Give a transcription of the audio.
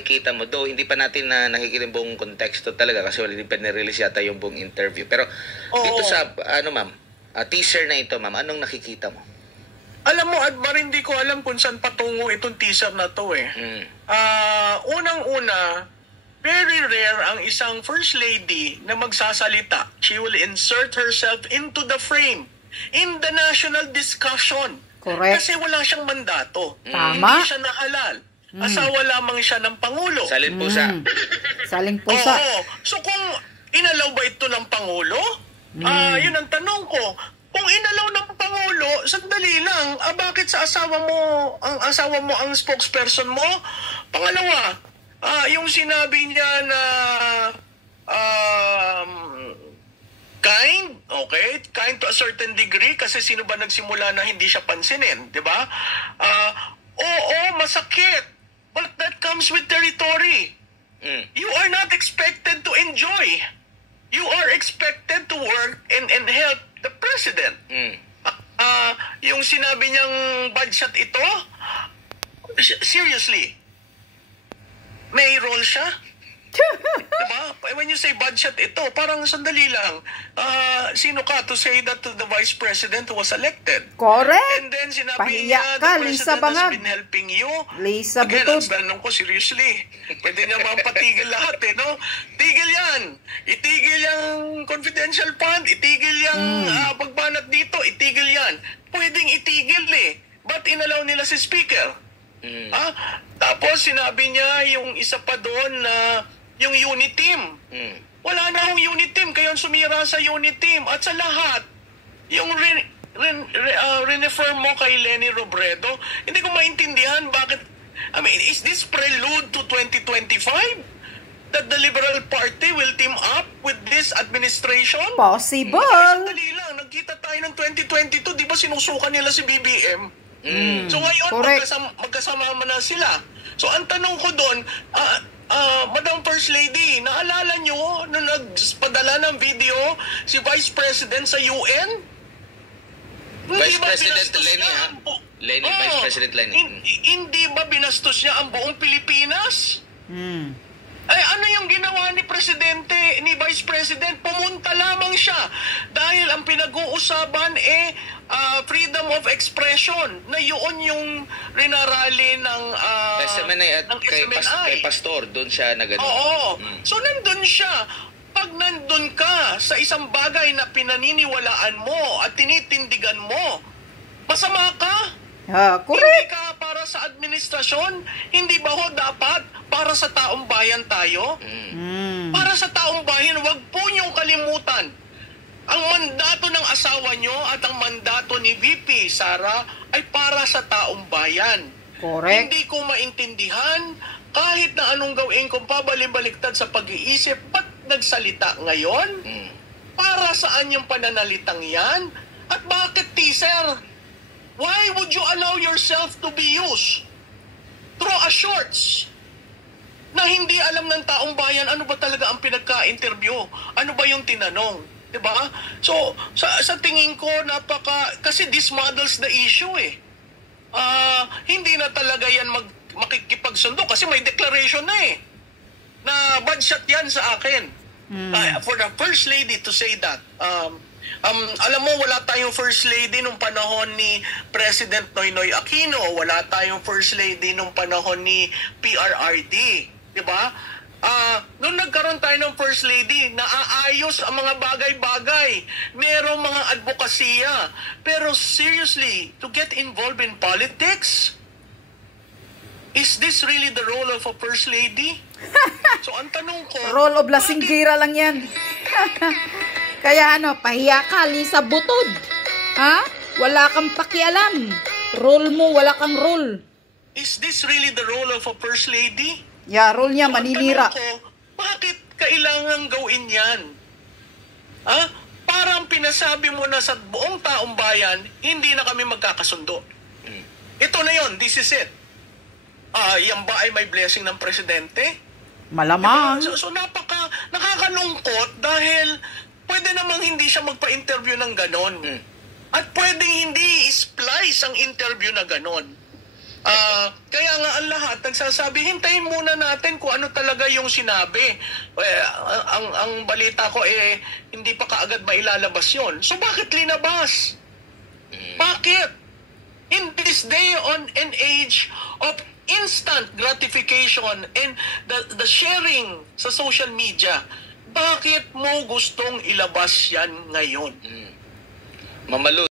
Kita mo, though hindi pa natin na nakikita yung buong konteksto talaga kasi wala din pa nirelease yata yung buong interview. Pero dito sa, ma'am, teaser na ito, ma'am, anong nakikita mo? Alam mo, Admar, hindi ko alam kung saan patungo itong teaser na to eh. Unang-una, very rare ang isang first lady na magsasalita. She will insert herself into the frame, in the national discussion. Correct. Kasi wala siyang mandato. Tama. Hindi siya nahalal. Asawa lamang siya ng Pangulo. Salin pusa. Saling pusa. Oo. So kung inalaw ba ito ng Pangulo? Yun ang tanong ko. Kung inalaw ng Pangulo, sandali lang, bakit sa asawa mo ang spokesperson mo? Pangalawa, yung sinabi niya na kind, okay? Kind to a certain degree kasi sino ba nagsimula na hindi siya pansinin, di ba? Oo, masakit. But that comes with territory. You are not expected to enjoy. You are expected to work and help the president. Yung sinabi niyang bad shot ito, seriously, may role siya? Diba? When you say bad shot ito, parang sandali lang. Sino ka to say that to the vice president who was elected? Correct. And then sinabi Pahiya niya, ka, the Lisa president Bangag. has been helping you. Lisa Again, Butod. ang tanong ko, seriously, pwede naman patigil lahat eh, no? Tigil yan. Itigil yung confidential fund, itigil yung pagbanat dito, itigil yan. Pwedeng itigil eh. Ba't inalaw nila si speaker? Tapos sinabi niya yung isa pa doon na yung unit team. Wala na akong unit team, kaya sumira sa unit team. At sa lahat, yung renefer mo kay Leni Robredo, hindi ko maintindihan bakit, I mean, is this prelude to 2025? That the Liberal Party will team up with this administration? Possible. Sandali lang, nagkita tayo ng 2022, di ba sinusukan nila si BBM? So ngayon, magkasama na sila. So ang tanong ko doon, Madam First Lady, naalala nyo na nagpadala ng video si Vice President sa UN? Vice President Lenny, Lenny, Vice President Lenny. Hindi ba binastos niya ang buong Pilipinas? Ay, ano yung ginawa ni Presidente, ni Vice President? Pumunta lamang siya dahil ang pinag-uusapan freedom of expression na yun yung rinarali ng kay Pastor, doon siya nagano. Oo. So nandun siya. Pag nandun ka sa isang bagay na pinaniniwalaan mo at tinitindigan mo, masama ka? Correct. Hindi ka para sa administrasyon? Hindi ba ho dapat para sa taong bayan tayo? Para sa taong bayan, wag po niyong kalimutan. Ang mandato ng asawa niyo at ang mandato ni VP Sara ay para sa taong bayan. Correct. Hindi ko maintindihan kahit na anong gawin kung pabalik-baliktad sa pag-iisip, ba't nagsalita ngayon? Para saan yung pananalitang yan? At bakit teaser? Why would you allow yourself to be used through a shorts na hindi alam ng taong bayan ano ba talaga ang pinagka-interview? Ano ba yung tinanong? Diba? So, sa tingin ko, kasi this models the issue eh. Hindi na talaga yan makikipagsundo kasi may declaration na eh. Na bad shot yan sa akin. For the First Lady to say that. Alam mo, wala tayong First Lady nung panahon ni President Noynoy Aquino. Wala tayong First Lady nung panahon ni PRRD. Diba? Nung nagkaroon tayo ng First Lady, naaayos ang mga bagay-bagay. Merong mga advokasya. Pero seriously, to get involved in politics, is this really the role of a First Lady? So ang tanong ko, Role of lasinggira lang yan. Kaya pahiya ka, Lisa Butod. Ha? Wala kang pakialam. Role mo, wala kang role. Is this really the role of a First Lady? Yeah, role niya, maninira. Ang tanong ko, bakit kailangan gawin yan? Parang pinasabi mo na sa buong taong bayan, hindi na kami magkakasundo. Ito na yon, this is it. Yan ba ay may blessing ng presidente? Malamang. Diba? So nakakalungkot dahil pwede namang hindi siya magpa-interview ng ganon. At pwedeng hindi i-splice ang interview na ganon. Kaya nga ang lahat nagsasabi, hintayin muna natin kung ano talaga yung sinabi. Ang balita ko hindi pa kaagad mailalabas yon. So bakit linabas? Bakit? In this day on an age of instant gratification and the sharing sa social media, bakit mo gustong ilabas yan ngayon? Mamalu